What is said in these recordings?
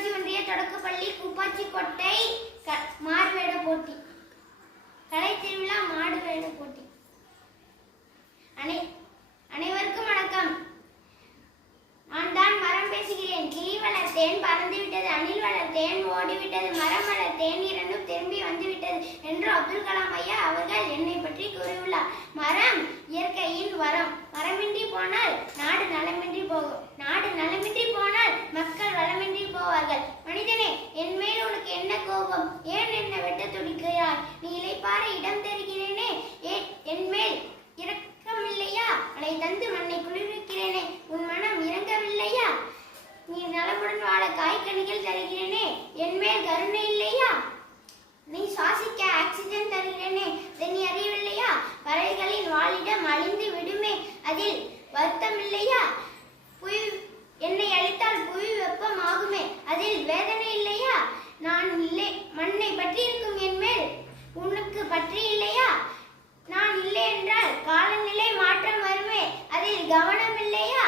ஊராட்சி ஒன்றிய தொடக்கப்பள்ளி கூப்பாச்சி கொட்டை மாறுவேட போட்டி. கலை திருவிழா மாடுவேட போட்டி. அனை அனைவருக்கும் வணக்கம். நான் தான் மரம் பேசுகிறேன். கிளி வளர்த்தேன் பறந்துவிட்டது அணில் வளர்த்தேன் ஓடிவிட்டது மரம் வளர்த்தேன் இரண்டும் திரும்பி வந்துவிட்டது என்று அப்துல் கலாம் ஐயா அவர்கள் என்னை பற்றி கூறியுள்ளார். மரம் இயற்கையின் வரம். மரமின்றி போனால் நாடு நலமின்றி போகும். நாடு நலமின்றி சோகம். ஏன் என்ன வெட்ட துடிக்கிறாய்? நீ இளைப்பாற இடம் தருகிறேனே. என் மேல் இரக்கமில்லையா? அதை தந்து மண்ணை குளிர்விக்கிறேனே. உன் மனம் இறங்கவில்லையா நீ நலமுடன் வாழ காய்கனிகள் தருகிறேனே. என் மேல் கருணை இல்லையா? நீ சுவாசிக்க ஆக்சிஜன் தருகிறேனே. இதை நீ அறியவில்லையா? பறவைகளின் வாழிடம் அழிந்து விடுமே. அதில் வருத்தம் இல்லையா புவி என்னை அழித்தால் புவி வெப்பம் ஆகுமே அதில் வேதனை நான் இல்லை மண்ணை பற்றி இருக்கும் என் மேல். உனக்கு பற்றி இல்லையா? நான் இல்லை என்றால் காலநிலை மாற்றம் வருமே அதில் கவனம் இல்லையா?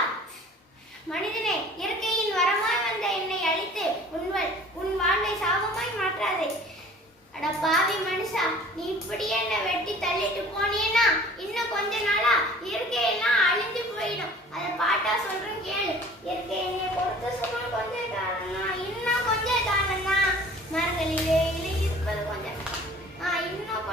மனிதனே இயற்கையின் வரமாய் வந்த என்னை அழித்து உன்வல் உன் வாழ்வை சாபமாய் மாற்றாதே. அட பாவி மனுஷா நீ இப்படியே என்ன வெட்டி தள்ளிட்டு போனீன்னா இன்னும் கொஞ்சம்